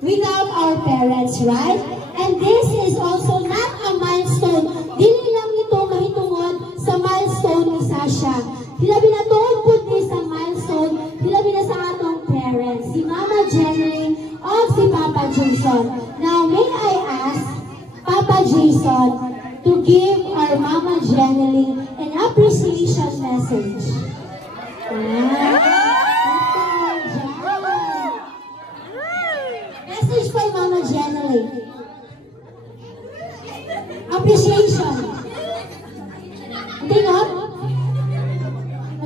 without our parents, right? And this is also not a milestone. Dili lang ito mahitungod sa milestone ni Sasha. Hilabi na tuod po ni sa milestone, hilabi na sa atong parents, si Mama Jenny o si Papa Jason. Now, may I ask Papa Jason to give our Mama Jenny an appreciation message. Message kay Mama Jenny. Appreciation. Tingog?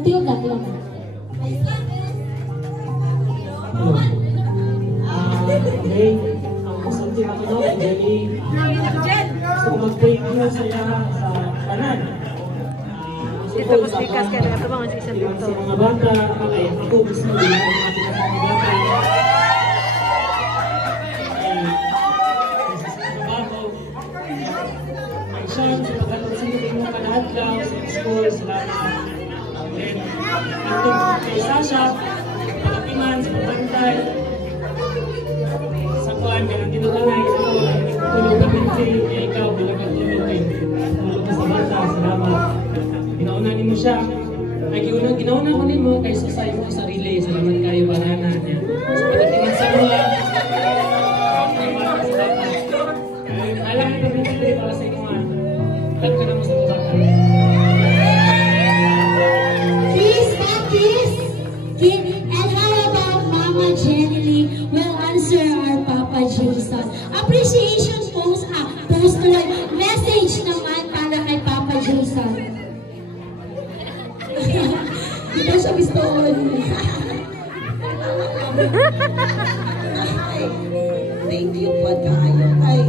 Tingog lang. Okay. Ang masamti ako no, Jenny. Gusto ko mag-thank you sa'ya sa kanan. Ito ko sikas kaya nagatabangan sa isang dito. Sa mga bata, ay ako gusto mo din ang ating sa mga bata. Ay siyang sa pagkakasinig mo kanahadlaw sa school, salamat. Then, ito kay Sasha, pagkatiman sa pagbantay. Sa kuwan, ganang tinutangay, tulog ka minti, kaya ikaw, bulagan tulog kayo. Tulog ka sa bata, salamat. Ginaunanin mo siya. Ay, ginaunanin mo kay susay mo sa relay. Salamat kayo, banana niya. So, pagdating sa mga, alam ito rin para sa inyo. Tag ka na mo sa mga bata. And how about Mama Jenny will answer our Papa Jason? Appreciation post, message naman para kay Papa Jason. Ito siya bistoon. Thank you po tayo. Ay,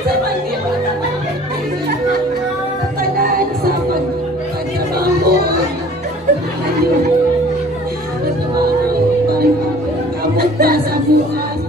sa pagkatanan sa pagtrabaho. Ayun. Pagtrabaho. Kamot ba sa bukas?